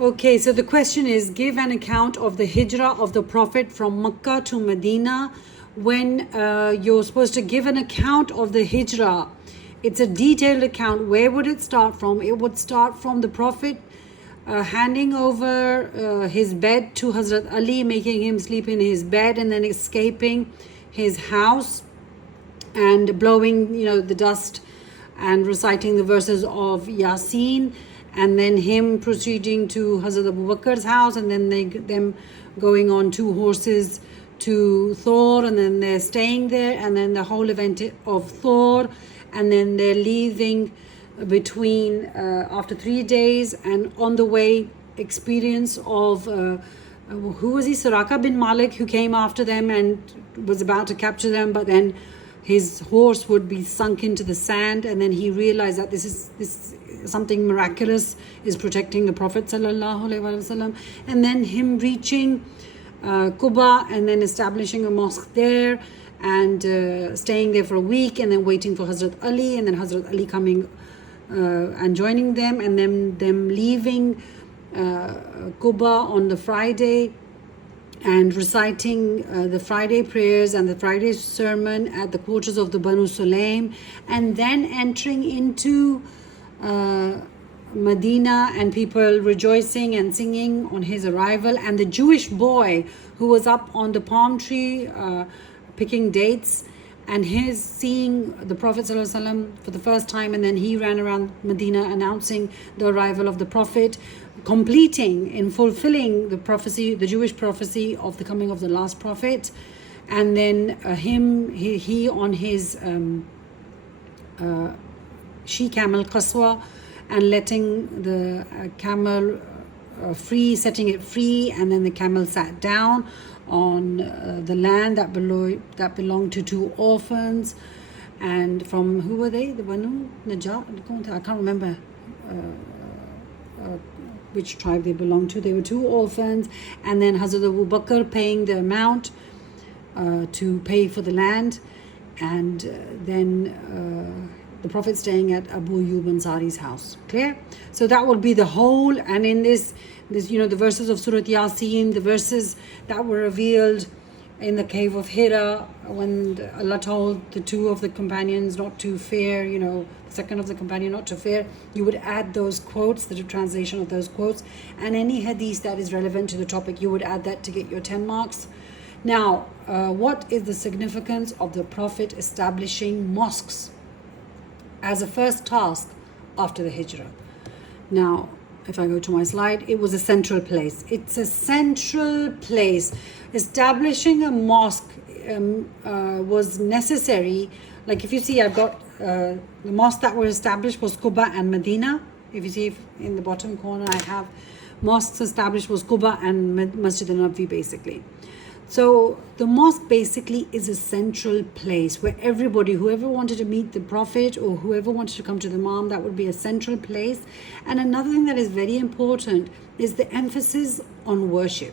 Okay, so the question is, give an account of the hijrah of the Prophet from Mecca to Medina. When you're supposed to give an account of the hijrah, it's a detailed account. Where would it start from? It would start from the Prophet handing over his bed to Hazrat Ali, making him sleep in his bed, and then escaping his house and blowing, the dust and reciting the verses of Yasin, and then him proceeding to Hazrat Abu Bakr's house, and then them going on 2 horses to Thor, and then they're staying there, and then the whole event of Thor, and then they're leaving between after 3 days, and on the way experience of who was he, Suraka bin Malik, who came after them and was about to capture them, but then his horse would be sunk into the sand, and then he realized that this something miraculous is protecting the Prophet sallallahu alaihi wasallam, and then him reaching Quba and then establishing a mosque there and staying there for a week, and then waiting for Hazrat Ali, and then Hazrat Ali coming and joining them, and then them leaving Quba on the Friday and reciting the Friday prayers and the Friday sermon at the quarters of the Banu Sulaim, and then entering into Medina, and people rejoicing and singing on his arrival, and the Jewish boy who was up on the palm tree picking dates, and his seeing the Prophet ﷺ for the first time, and then he ran around Medina announcing the arrival of the Prophet, completing in fulfilling the prophecy, the Jewish prophecy of the coming of the last Prophet, and then he on his she camel Qaswa, and letting the camel free, setting it free, and then the camel sat down on the land that belonged to 2 orphans, and from who were they? The Banu Najjar? I can't remember which tribe they belonged to. They were 2 orphans, and then Hazrat Abu Bakr paying the amount to pay for the land, and then the Prophet staying at Abu Ayyub Ansari's house. Clear? So that would be the whole, and in this the verses of Surah Yasin, the verses that were revealed in the cave of Hira, when Allah told the 2 of the companions not to fear, the second of the companion not to fear, you would add those quotes, the translation of those quotes, and any hadith that is relevant to the topic, you would add that to get your 10 marks. Now, what is the significance of the Prophet establishing mosques as a first task after the Hijrah? Now, if I go to my slide, it was a central place. It's a central place. Establishing a mosque was necessary. Like if you see, I've got the mosque that were established was Quba and Medina. If you see in the bottom corner, I have mosques established was Quba and Masjid al-Nabawi basically. So the mosque basically is a central place where everybody, whoever wanted to meet the Prophet or whoever wanted to come to the Imam, that would be a central place. And another thing that is very important is the emphasis on worship.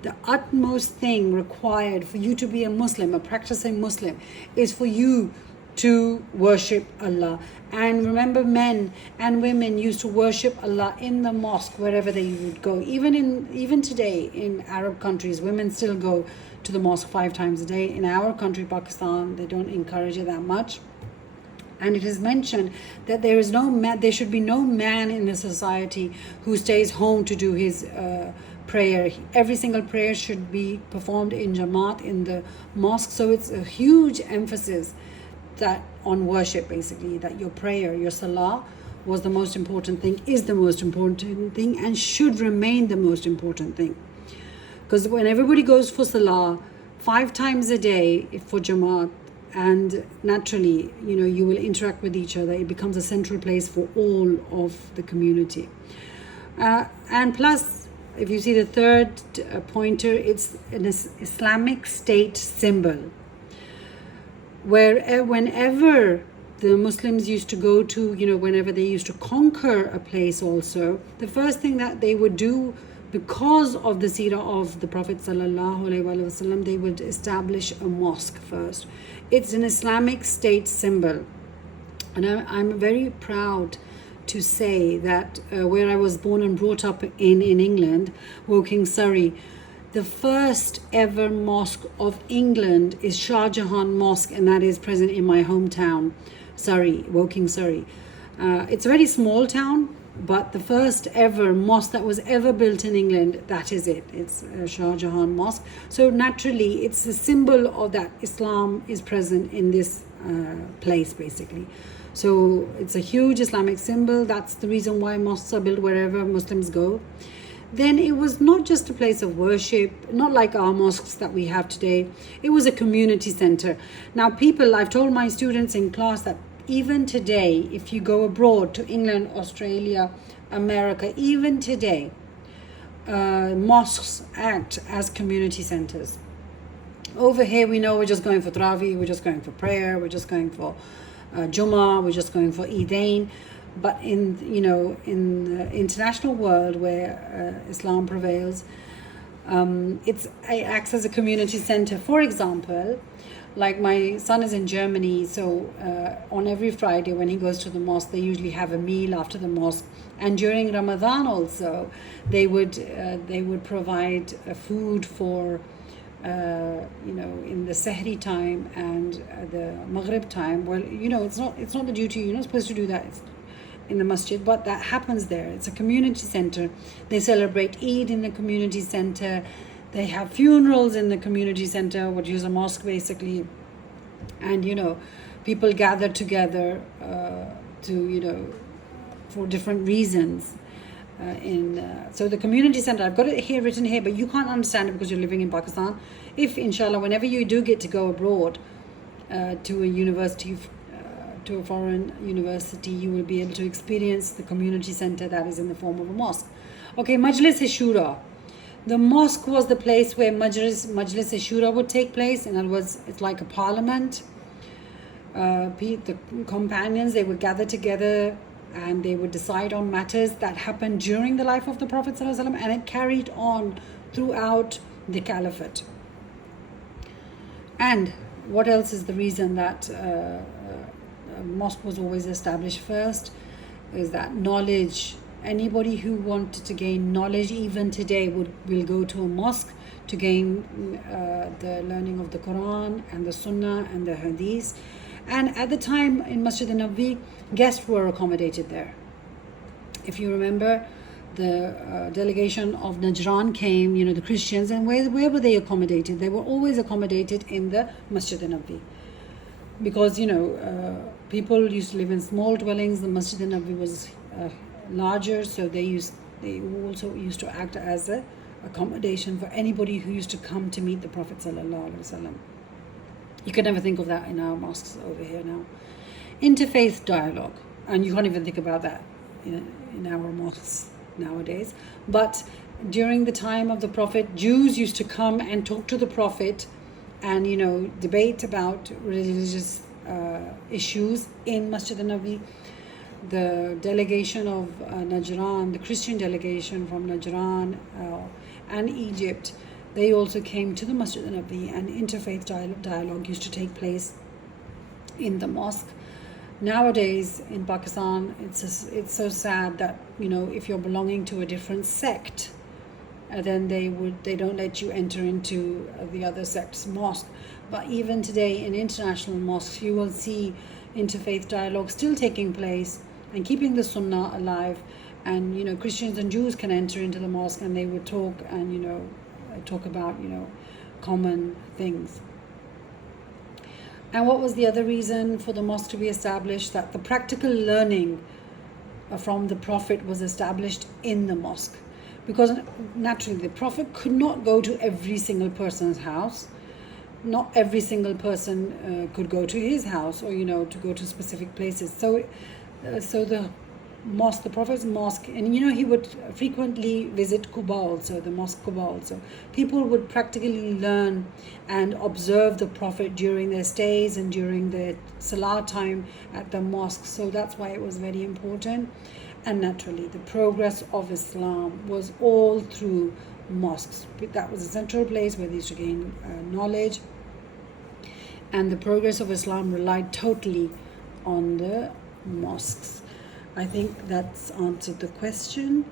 The utmost thing required for you to be a Muslim, a practicing Muslim, is for you to worship Allah. And remember, men and women used to worship Allah in the mosque wherever they would go. Even today in Arab countries, women still go to the mosque 5 times a day. In our country, Pakistan, they don't encourage it that much. And it is mentioned that there should be no man in the society who stays home to do his prayer. Every single prayer should be performed in Jamaat in the mosque. So it's a huge emphasis that on worship, basically, that your prayer, your salah was the most important thing, is the most important thing, and should remain the most important thing. Because when everybody goes for salah 5 times a day for Jamaat, and naturally, you will interact with each other, it becomes a central place for all of the community. And plus, if you see the third pointer, it's an Islamic State symbol. Whenever the Muslims used to go to, whenever they used to conquer a place also, the first thing that they would do, because of the seerah of the Prophet sallallahu alaihi wasallam, they would establish a mosque first. It's an Islamic State symbol. And I'm very proud to say that where I was born and brought up in England, Woking, Surrey, the first ever mosque of England is Shah Jahan Mosque, and that is present in my hometown, Surrey, Woking, Surrey. It's a very small town, but the first ever mosque that was ever built in England, that is it. It's Shah Jahan Mosque. So naturally, it's a symbol of that Islam is present in this place, basically. So it's a huge Islamic symbol. That's the reason why mosques are built wherever Muslims go. Then it was not just a place of worship, not like our mosques that we have today. It was a community center. Now I've told my students in class that even today, if you go abroad to England, Australia, America, even today, mosques act as community centers. Over here, we know we're just going for Tarawih, we're just going for prayer, we're just going for Jummah, we're just going for Eidain. But in the international world where Islam prevails, it acts as a community center. For example, like my son is in Germany, so on every Friday when he goes to the mosque, they usually have a meal after the mosque. And during Ramadan also, they would provide food for in the Sahri time and the Maghrib time. Well, it's not the duty. You're not supposed to do that in the masjid, but that happens there. It's a community center. They celebrate Eid in the community center. They have funerals in the community center, which is a mosque basically. And people gather together for different reasons. So the community center, I've got it written here, but you can't understand it because you're living in Pakistan. If inshallah, whenever you do get to go abroad to a university, to a foreign university, you will be able to experience the community center that is in the form of a mosque. Okay, Majlis-e-Shura. The mosque was the place where Majlis-e-Shura would take place. In other words, it's like a parliament. The companions, they would gather together and they would decide on matters that happened during the life of the Prophet ﷺ, and it carried on throughout the caliphate. And what else is the reason that mosque was always established first is that knowledge. Anybody who wanted to gain knowledge even today will go to a mosque to gain the learning of the Quran and the Sunnah and the Hadith. And at the time in Masjid al-Nabawi, guests were accommodated there. If you remember, the delegation of Najran came, the Christians, and where were they accommodated? They were always accommodated in the Masjid al-Nabawi. Because, people used to live in small dwellings. The Masjid al-Nabawi was larger, so they also used to act as a accommodation for anybody who used to come to meet the Prophet ﷺ. You could never think of that in our mosques over here now. Interfaith dialogue, and you can't even think about that in our mosques nowadays. But during the time of the Prophet, Jews used to come and talk to the Prophet and debate about religious issues in Masjid al-Nabawi. The delegation of Najran, the Christian delegation from Najran and Egypt, they also came to the Masjid al-Nabawi, and interfaith dialogue used to take place in the mosque. Nowadays in Pakistan, it's so sad that if you're belonging to a different sect, then they don't let you enter into the other sect's mosque. But even today in international mosques, you will see interfaith dialogue still taking place and keeping the Sunnah alive. And Christians and Jews can enter into the mosque and they would talk and talk about common things. And what was the other reason for the mosque to be established? That the practical learning from the Prophet was established in the mosque. Because naturally the Prophet could not go to every single person's house. Not every single person could go to his house or to go to specific places. So the mosque, the Prophet's mosque, and he would frequently visit Quba also, the mosque Quba also. People would practically learn and observe the Prophet during their stays and during their salah time at the mosque. So that's why it was very important. And naturally, the progress of Islam was all through mosques. That was a central place where they used to gain knowledge. And the progress of Islam relied totally on the mosques. I think that's answered the question.